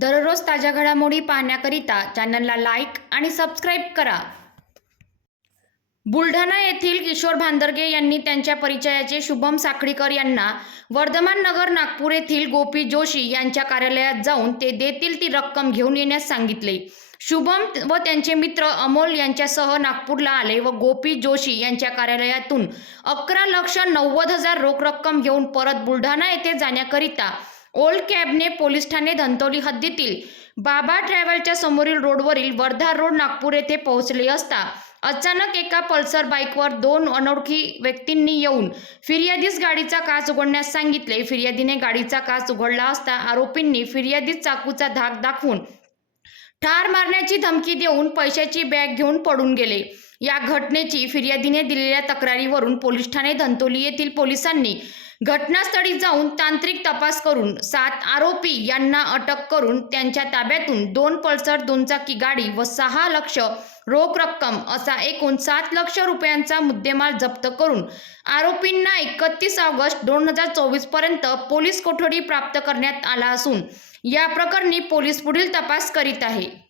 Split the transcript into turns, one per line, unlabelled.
दररोज ताज्या घडामोडी पाहण्याकरिता चॅनलला लाईक आणि सबस्क्राईब करा. बुलढाणा येथील किशोर भांदरगे यांनी त्यांच्या परिचयाचे शुभम साखळीकर यांना वर्धमान नगर नागपूर येथील गोपी जोशी यांच्या कार्यालयात जाऊन ते देतील ती रक्कम घेऊन येण्यास सांगितले. शुभम व त्यांचे मित्र अमोल यांच्यासह नागपूरला आले व गोपी जोशी यांच्या कार्यालयातून अकरा लक्ष नव्वद हजार रोख रक्कम घेऊन परत बुलढाणा येथे जाण्याकरिता ओल्ड कॅबने पोलीस ठाणे धंतोली हद्दीतील बाबा ट्रॅव्हलच्या समोरील रोडवरील वर्धा रोड नागपूर येथे पोहोचले असता अचानक एका पल्सर बाईकवर दोन अनोळखी व्यक्तींनी येऊन फिर्यादीस गाडीचा काच उघडण्यास सांगितले. फिर्यादीने गाडीचा काच उघडला असता आरोपींनी फिर्यादीस चाकूचा धाक दाखवून ठार मारण्याची धमकी देऊन पैशाची बॅग घेऊन पडून गेले. या घटनेची फिर्यादीने दिलेल्या तक्रारीवरून पोलीस ठाणे धंतोली येथील पोलिसांनी घटनास्थळी जाऊन तांत्रिक तपास करून सात आरोपी यांना अटक करून त्यांच्या ताब्यातून दोन पल्सर दोनचाकी गाडी व सहा लक्ष रोख रक्कम असा एकूण सात लक्ष रुपयांचा मुद्देमाल जप्त करून आरोपींना एकतीस ऑगस्ट दोन हजार चोवीसपर्यंत पोलीस कोठडी प्राप्त करण्यात आला असून या प्रकरणी पोलीस पुढील तपास करीत आहे.